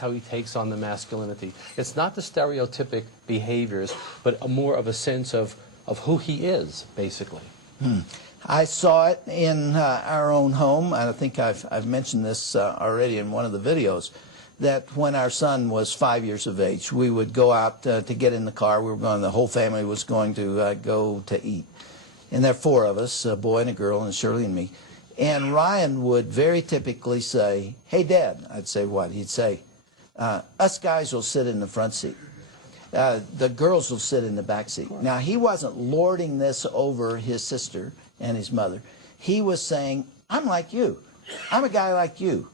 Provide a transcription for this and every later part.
how he takes on the masculinity. It's not the stereotypic behaviors, but more of a sense of who he is, basically. I saw it in our own home. I think I've mentioned this already in one of the videos, that when our son was 5 years of age, we would go out to get in the car. We were going, the whole family was going to go to eat. And there are four of us, a boy and a girl, and Shirley and me. And Ryan would very typically say, "Hey, Dad." I'd say, "What?" He'd say, "Us guys will sit in the front seat. The girls will sit in the back seat." Now, he wasn't lording this over his sister and his mother. He was saying, "I'm like you. I'm a guy like you.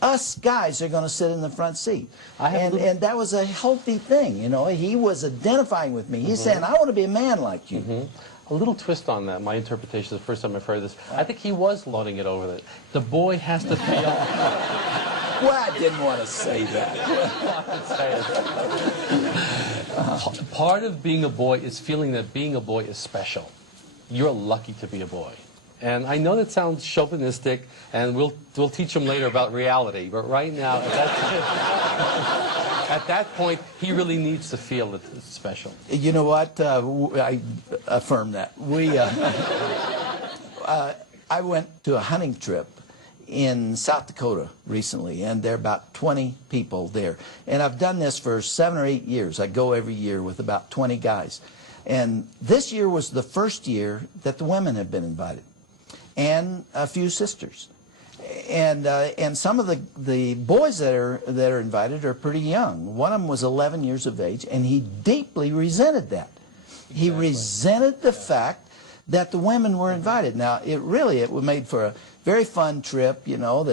Us guys are going to sit in the front seat." And that was a healthy thing, you know. He was identifying with me. He's saying, "I want to be a man like you." A little twist on that, my interpretation, the first time I've heard this, I think he was loading it over it. The boy has to feel... Well, I didn't want to say that. Part of being a boy is feeling that being a boy is special. You're lucky to be a boy. And I know that sounds chauvinistic, and we'll teach him later about reality, but right now, at that point, he really needs to feel that it's special. You know what? I affirm that. I went to a hunting trip in South Dakota recently, and there are about 20 people there. And I've done this for 7 or 8 years. I go every year with about 20 guys. And this year was the first year that the women have been invited, and a few sisters. And some of the boys that are invited are pretty young. One of them was 11 years of age, and he deeply resented that. He resented the fact that the women were invited. Now, it made for a very fun trip. You know,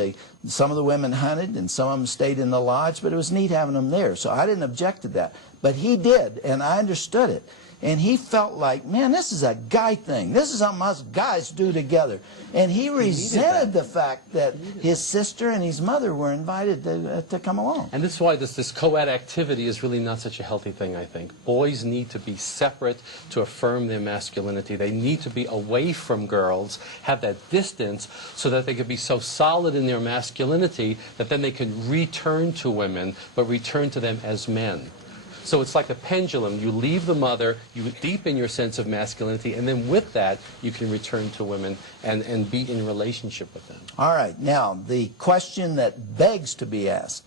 some of the women hunted, and some of them stayed in the lodge, but it was neat having them there. So I didn't object to that. But he did, and I understood it. And he felt like, man, this is a guy thing. This is something us guys do together. And he resented the fact that his sister and his mother were invited to come along. And this is why this co-ed activity is really not such a healthy thing, I think. Boys need to be separate to affirm their masculinity. They need to be away from girls, have that distance, so that they can be so solid in their masculinity that then they can return to women, but return to them as men. So it's like a pendulum. You leave the mother, you deepen your sense of masculinity, and then with that, you can return to women and be in relationship with them. All right. Now, the question that begs to be asked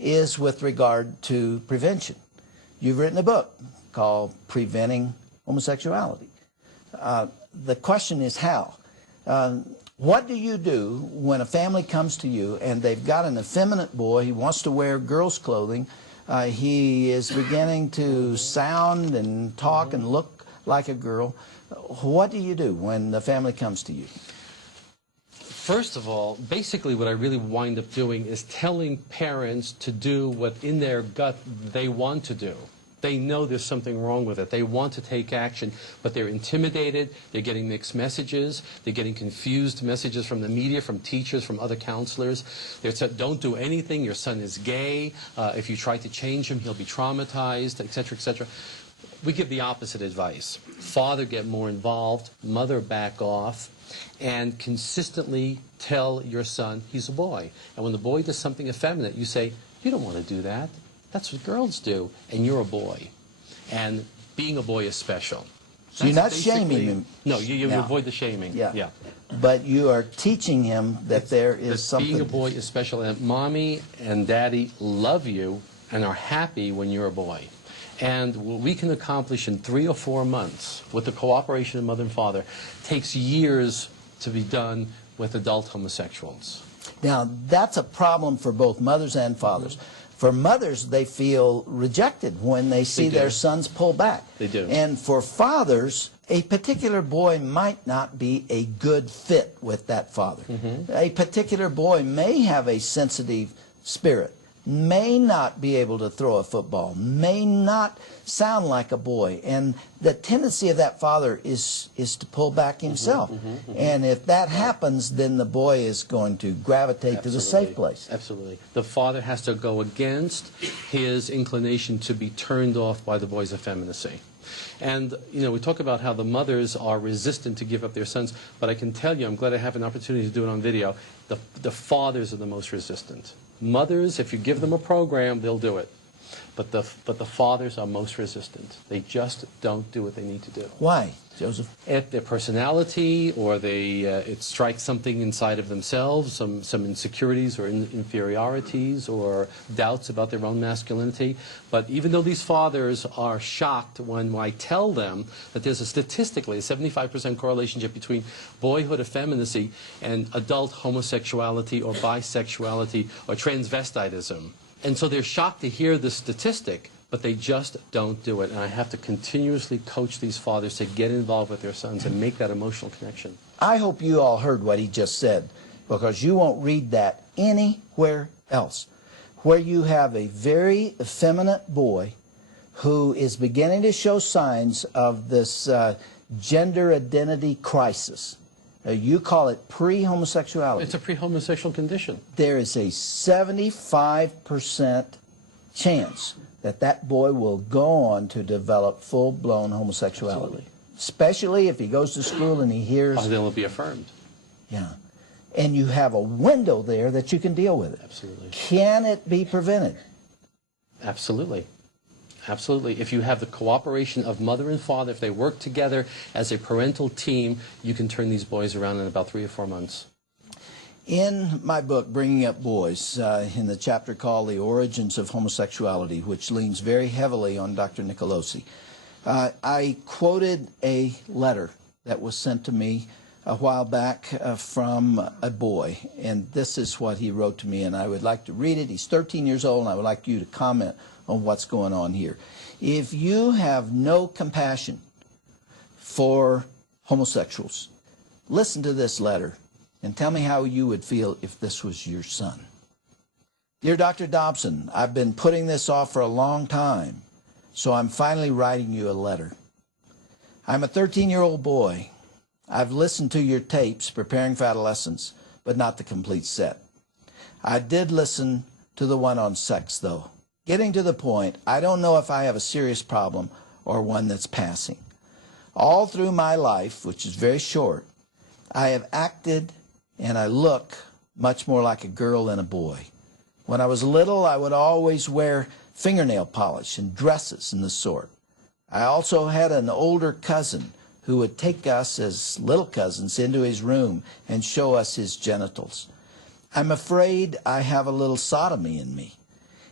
is with regard to prevention. You've written a book called Preventing Homosexuality. The question is how? What do you do when a family comes to you and they've got an effeminate boy, he wants to wear girls' clothing, he is beginning to sound and talk and look like a girl? What do you do when the family comes to you? First of all, basically what I really wind up doing is telling parents to do what in their gut they want to do. They know there's something wrong with it. They want to take action, but they're intimidated. They're getting mixed messages. They're getting confused messages from the media, from teachers, from other counselors. They're said, "Don't do anything. Your son is gay. If you try to change him, he'll be traumatized," etc., etc. We give the opposite advice. Father, get more involved. Mother, back off. And consistently tell your son he's a boy. And when the boy does something effeminate, you say, "You don't want to do that. That's what girls do, and you're a boy." And being a boy is special. So you're not shaming him. No, you avoid the shaming. Yeah. But you are teaching him that there is something. Being a boy is special, and Mommy and Daddy love you and are happy when you're a boy. And what we can accomplish in 3 or 4 months with the cooperation of mother and father takes years to be done with adult homosexuals. Now, that's a problem for both mothers and fathers. For mothers, they feel rejected when they see their sons pull back. They do. And for fathers, a particular boy might not be a good fit with that father. A particular boy may have a sensitive spirit, may not be able to throw a football, may not sound like a boy, and the tendency of that father is to pull back himself. And if that happens, then the boy is going to gravitate to the safe place. Absolutely. The father has to go against his inclination to be turned off by the boy's effeminacy. And, you know, we talk about how the mothers are resistant to give up their sons, but I can tell you, I'm glad I have an opportunity to do it on video, the fathers are the most resistant. Mothers, if you give them a program, they'll do it. But the fathers are most resistant. They just don't do what they need to do. Why, Joseph? At their personality, or it strikes something inside of themselves, some insecurities or inferiorities or doubts about their own masculinity. But even though these fathers are shocked when I tell them that there's statistically a 75% correlation between boyhood effeminacy and adult homosexuality or bisexuality or transvestitism. And so they're shocked to hear the statistic, but they just don't do it. And I have to continuously coach these fathers to get involved with their sons and make that emotional connection. I hope you all heard what he just said, because you won't read that anywhere else. Where you have a very effeminate boy who is beginning to show signs of this gender identity crisis. You call it pre-homosexuality. It's a pre-homosexual condition. There is a 75% chance that that boy will go on to develop full-blown homosexuality. Absolutely. Especially if he goes to school and he hears... Oh, then it'll be affirmed. Yeah. And you have a window there that you can deal with it. Absolutely. Can it be prevented? Absolutely. Absolutely. If you have the cooperation of mother and father, if they work together as a parental team, you can turn these boys around in about 3 or 4 months. In my book, Bringing Up Boys, in the chapter called The Origins of Homosexuality, which leans very heavily on Dr. Nicolosi, I quoted a letter that was sent to me a while back from a boy, and this is what he wrote to me, and I would like to read it. He's 13 years old, and I would like you to comment on what's going on here. If you have no compassion for homosexuals, listen to this letter and tell me how you would feel if this was your son. Dear Dr. Dobson, I've been putting this off for a long time, so I'm finally writing you a letter. I'm a 13-year-old boy. I've listened to your tapes preparing for adolescence, but not the complete set. I did listen to the one on sex, though. Getting to the point, I don't know if I have a serious problem or one that's passing. All through my life, which is very short, I have acted and I look much more like a girl than a boy. When I was little, I would always wear fingernail polish and dresses and the sort. I also had an older cousin who would take us as little cousins into his room and show us his genitals. I'm afraid I have a little sodomy in me.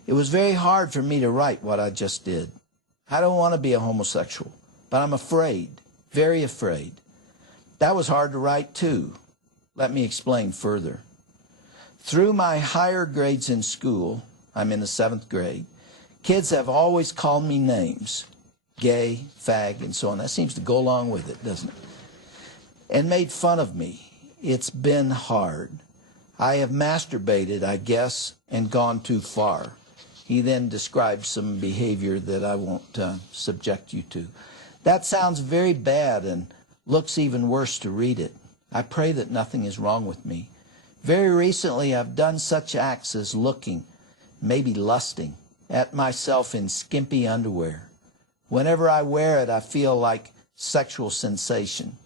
It was very hard for me to write what I just did. I don't want to be a homosexual, but I'm afraid, very afraid. That was hard to write too. Let me explain further. Through my higher grades in school, I'm in the 7th grade, kids have always called me names, gay, fag, and so on. That seems to go along with it, doesn't it? And made fun of me. It's been hard. I have masturbated, I guess, and gone too far. He then describes some behavior that I won't subject you to. That sounds very bad and looks even worse to read it. I pray that nothing is wrong with me. Very recently, I've done such acts as looking, maybe lusting, at myself in skimpy underwear. Whenever I wear it, I feel like sexual sensation.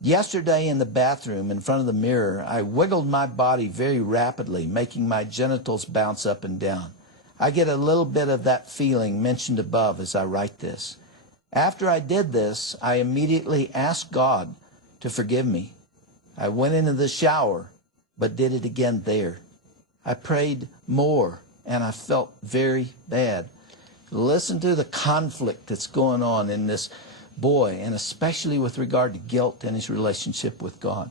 Yesterday in the bathroom in front of the mirror, I wiggled my body very rapidly, making my genitals bounce up and down. I get a little bit of that feeling mentioned above as I write this. After I did this, I immediately asked God to forgive me. I went into the shower, but did it again there. I prayed more, and I felt very bad. Listen to the conflict that's going on in this boy, and especially with regard to guilt and his relationship with God.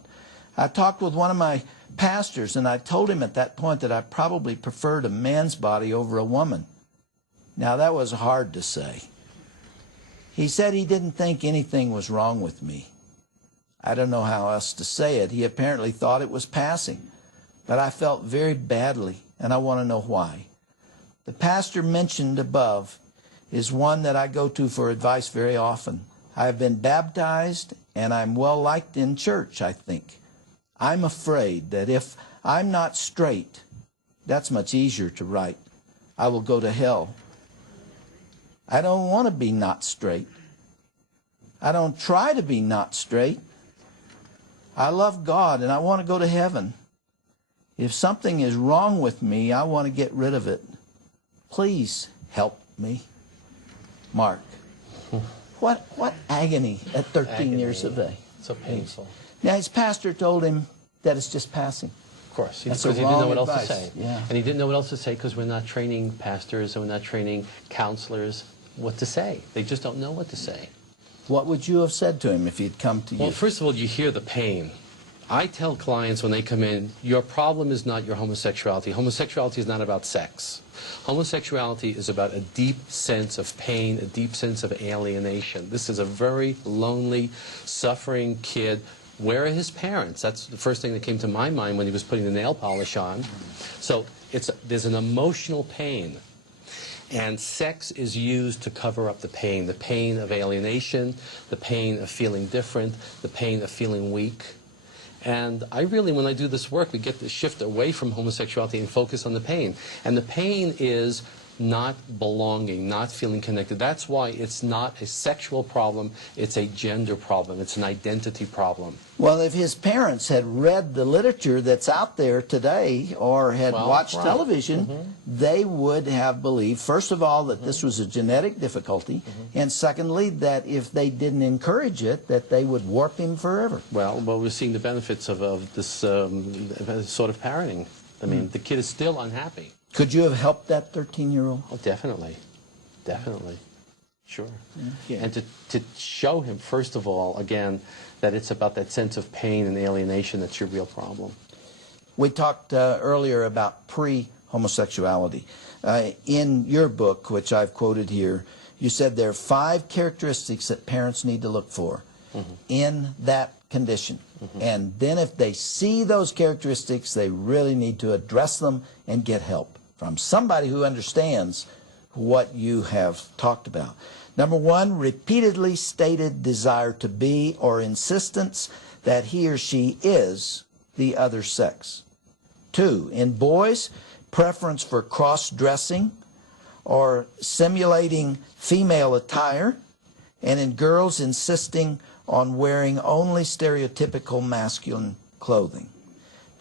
I talked with one of my pastors, and I told him at that point that I probably preferred a man's body over a woman. Now, that was hard to say. He said he didn't think anything was wrong with me. I don't know how else to say it. He apparently thought it was passing. But I felt very badly, and I want to know why. The pastor mentioned above is one that I go to for advice very often. I have been baptized, and I'm well liked in church, I think. I'm afraid that if I'm not straight, that's much easier to write. I will go to hell. I don't want to be not straight. I don't try to be not straight. I love God, and I want to go to heaven. If something is wrong with me, I want to get rid of it. Please help me. Mark. What agony at 13 years of age. So painful. Now, his pastor told him that it's just passing. Of course, That's because he didn't know what else to advice. say. Yeah. And he didn't know what else to say because we're not training pastors and we're not training counselors what to say. They just don't know what to say. What would you have said to him if he'd come to you? Well, first of all, you hear the pain. I tell clients when they come in, your problem is not your homosexuality. Homosexuality is not about sex. Homosexuality is about a deep sense of pain, a deep sense of alienation. This is a very lonely, suffering kid. Where are his parents? That's the first thing that came to my mind when he was putting the nail polish on. So there's an emotional pain. And sex is used to cover up the pain of alienation, the pain of feeling different, the pain of feeling weak. And I really, when I do this work, we get to shift away from homosexuality and focus on the pain. And the pain is not belonging, not feeling connected. That's why it's not a sexual problem, it's a gender problem, it's an identity problem. Well, if his parents had read the literature that's out there today or had watched television, they would have believed, first of all, that this was a genetic difficulty, and secondly, that if they didn't encourage it, that they would warp him forever. Well, we're seeing the benefits of this sort of parenting. I mean, the kid is still unhappy. Could you have helped that 13-year-old? Oh, definitely. Definitely. Sure. Okay. And to show him, first of all, again, that it's about that sense of pain and alienation that's your real problem. We talked earlier about pre-homosexuality. In your book, which I've quoted here, you said there are 5 characteristics that parents need to look for in that condition. And then if they see those characteristics, they really need to address them and get help from somebody who understands what you have talked about. Number 1, repeatedly stated desire to be or insistence that he or she is the other sex. 2, in boys, preference for cross-dressing or simulating female attire, and in girls, insisting on wearing only stereotypical masculine clothing.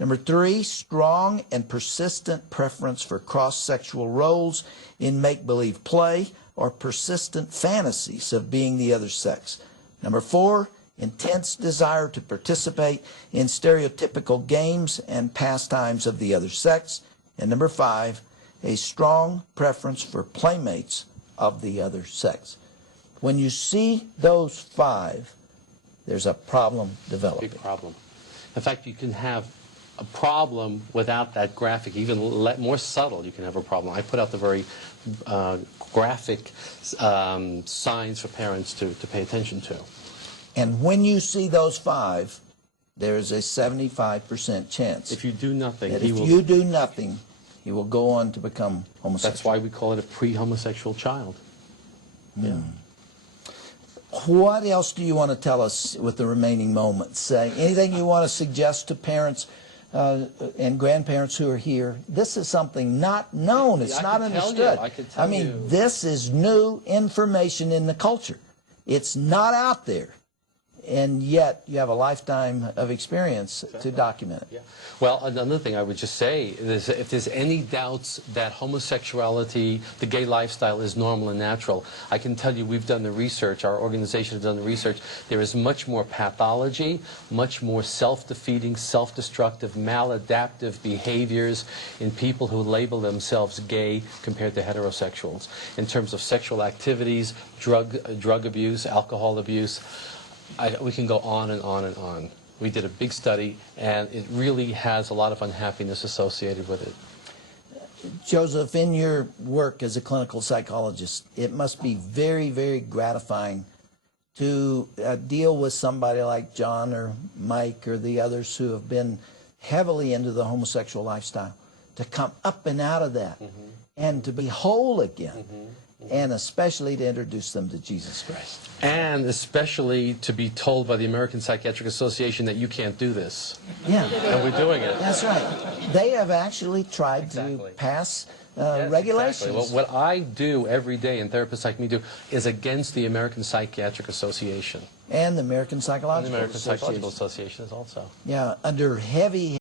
Number 3, strong and persistent preference for cross-sexual roles in make-believe play or persistent fantasies of being the other sex. Number 4, intense desire to participate in stereotypical games and pastimes of the other sex. And number 5, a strong preference for playmates of the other sex. When you see those 5, there's a problem developing. Big problem. In fact, you can have a problem without that graphic, even more subtle, you can have a problem. I put out the very graphic signs for parents to pay attention to. And when you see those 5, there's a 75% chance If you do nothing, that he if will... you do nothing, he will go on to become homosexual. That's why we call it a pre-homosexual child. Yeah. What else do you want to tell us with the remaining moments? Anything you want to suggest to parents and grandparents who are here? This is something not known. It's not understood. I mean, this is new information in the culture. It's not out there. And yet, you have a lifetime of experience to document it. Yeah. Well, another thing I would just say is if there's any doubts that homosexuality, the gay lifestyle is normal and natural, I can tell you we've done the research, our organization has done the research. There is much more pathology, much more self-defeating, self-destructive, maladaptive behaviors in people who label themselves gay compared to heterosexuals. In terms of sexual activities, drug abuse, alcohol abuse, we can go on and on and on. We did a big study, and it really has a lot of unhappiness associated with it. Joseph, in your work as a clinical psychologist, it must be very, very gratifying to deal with somebody like John or Mike or the others who have been heavily into the homosexual lifestyle, to come up and out of that and to be whole again. And especially to introduce them to Jesus Christ. And especially to be told by the American Psychiatric Association that you can't do this. Yeah. And we're doing it. That's right. They have actually tried to pass regulations. Exactly. Well, what I do every day, and therapists like me do, is against the American Psychiatric Association. And the American Psychological And the American Association. Psychological Association is also. Yeah, under heavy